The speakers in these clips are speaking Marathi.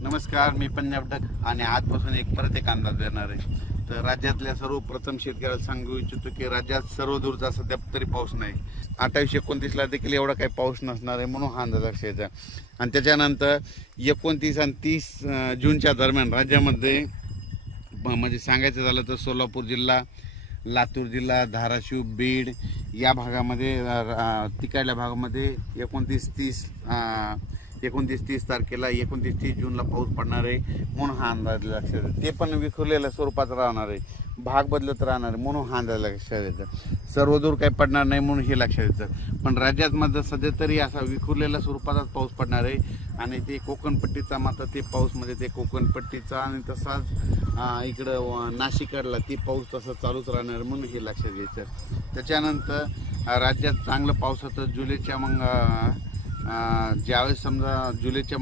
नमस्कार, मी पंजाब डक आणि आजपासून परत एक अंदाज देणार आहे। तर राज्यातल्या सर्वप्रथम शेतकऱ्याला सांगू इच्छितो की राज्यात सर्वदूरचा सध्या तरी पाऊस नाही। 28-29 ला देखील एवढा काही पाऊस नसणार आहे म्हणून हा अंदाज लक्षात घ्यायचा। आणि त्याच्यानंतर 29 आणि 30 जूनच्या दरम्यान राज्यामध्ये म्हणजे सांगायचं झालं तर सोलापूर जिल्हा, लातूर जिल्हा, धाराशिव, बीड या भागामध्ये तिकडल्या भागामध्ये 29-30 तारखेला 29-30 जूनला पाऊस पडणार आहे म्हणून हा अंदाज लक्षात येतो। ते पण विखुरलेल्या स्वरूपात राहणार आहे, भाग बदलत राहणार आहे म्हणून हा अंदाज लक्षात येतो। सर्वदूर काही पडणार नाही म्हणून हे लक्षात येतं। पण राज्यात मात्र सध्या तरी असा विखुरलेल्या स्वरूपातच पाऊस पडणार आहे आणि ते कोकणपट्टीचा मात्र ते पाऊस म्हणजे ते कोकणपट्टीचा आणि तसाच इकडं नाशिकला ते पाऊस तसं चालूच राहणार म्हणून हे लक्षात घ्यायचं। त्याच्यानंतर राज्यात चांगलं पावसाचं जुलैच्या ज्यावेळेस समजा जुलैच्या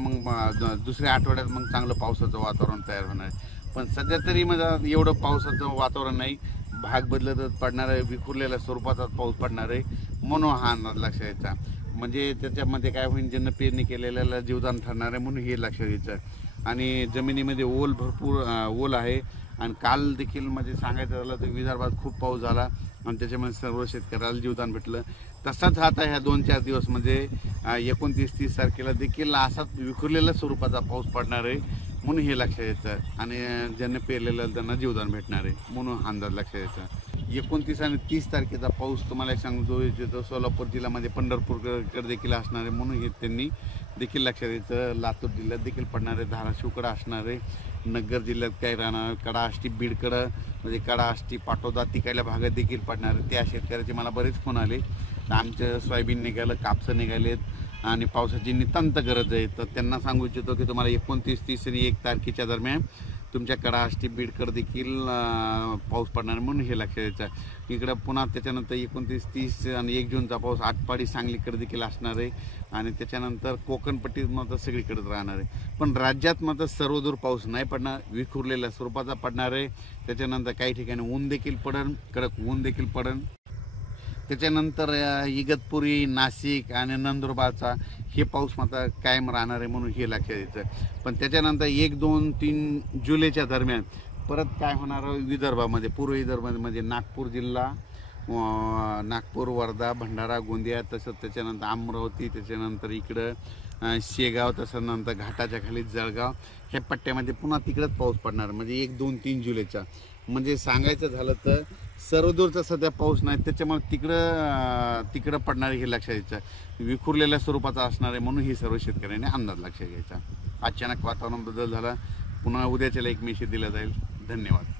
दुसऱ्या आठवड्यात चांगलं पावसाचं वातावरण तयार होणार आहे। पण सध्या तरी एवढं पावसाचं वातावरण नाही, भाग बदलतच पडणार आहे, विखुरलेल्या स्वरूपात पाऊस पडणार आहे म्हणून हा अंदाज लक्षात घ्यायचा। म्हणजे त्याच्यामध्ये काय होईल, ज्यांना पेरणी केलेल्याला जीवदान ठरणार आहे म्हणून हे लक्षात घ्यायचं। आणि जमिनीमध्ये भरपूर ओल आहे आणि काल देखील म्हणजे सांगायचं झालं तर विदर्भात खूप पाऊस झाला आणि त्याच्यामध्ये सर्व शेतकऱ्याला जीवदान भेटलं। तसाच आता ह्या 2-4 दिवस म्हणजे 29-30 तारखेला देखील असाच विखुरलेल्या स्वरूपाचा पाऊस पडणार आहे म्हणून हे लक्षात यायचं। आणि ज्यांनी पेरलेलं त्यांना जीवदान भेटणार आहे म्हणून अंदाज लक्षात यायचा। 29 आणि 30 तारखेचा पाऊस तुम्हाला एक सांगतो इच्छितो, सोलापूर जिल्ह्यामध्ये पंढरपूरकडे देखील असणार आहे म्हणून हे त्यांनी देखील लक्षात यायचं। लातूर जिल्ह्यात देखील पडणार आहे, धाराशिवकडे असणार आहे, नगर जिल्ह्यात काय राहणार, कडा आष्टी बीडकडं म्हणजे कडा आष्टी पाटोदा तिकडल्या भागात देखील पडणार आहे। त्या शेतकऱ्याचे मला बरेच फोन आले, आमचं सोयाबीन निघालं, कापसं निघालेत आणि पावसाची नितांत गरज आहे। तर त्यांना सांगू इच्छितो की तुम्हाला 29, 30 आणि 1 तारखेच्या दरम्यान तुमच्या कडा आष्टी बीडकडे देखील पाऊस पडणार म्हणून हे लक्षात यायचं। इकडं पुन्हा त्याच्यानंतर 29, 30 आणि 1 जूनचा पाऊस आटपाडी सांगलीकडे देखील असणार आहे आणि त्याच्यानंतर कोकणपट्टीत मात्र सगळीकडेच राहणार आहे। पण राज्यात मात्र सर्वदूर पाऊस नाही पडणार, विखुरलेल्या स्वरूपाचा पडणार आहे। त्याच्यानंतर काही ठिकाणी ऊन देखील पडेल, कडक ऊन देखील पडेल। त्याच्यानंतर इगतपुरी, नाशिक आणि नंदुरबारचा हे पाऊस मात्र कायम राहणार आहे म्हणून हे लक्षात यायचं। पण त्याच्यानंतर 1, 2, 3 जुलैच्या दरम्यान परत काय होणार विदर्भामध्ये, पूर्व विदर्भामध्ये नागपूर जिल्हा, नागपूर, वर्धा, भंडारा, गोंदिया, तसंच त्याच्यानंतर अमरावती, त्याच्यानंतर इकडं शेगाव, तसं नंतर घाटाच्या खाली जळगाव ह्या पट्ट्यामध्ये पुन्हा तिकडंच पाऊस पडणार म्हणजे 1, 2, 3 जुलैचा। म्हणजे सांगायचं झालं तर सर्वदूरचा सध्या पाऊस नाही, त्याच्यामुळे तिकडं पडणार हे लक्षात यायचं। विखुरलेल्या स्वरूपाचा असणार आहे म्हणून ही सर्व शेतकऱ्यांनी अंदाज लक्षात घ्यायचा। अचानक वातावरण बदल झाला, पुन्हा उद्याच्याला एक मेसेज दिला जाईल। धन्यवाद।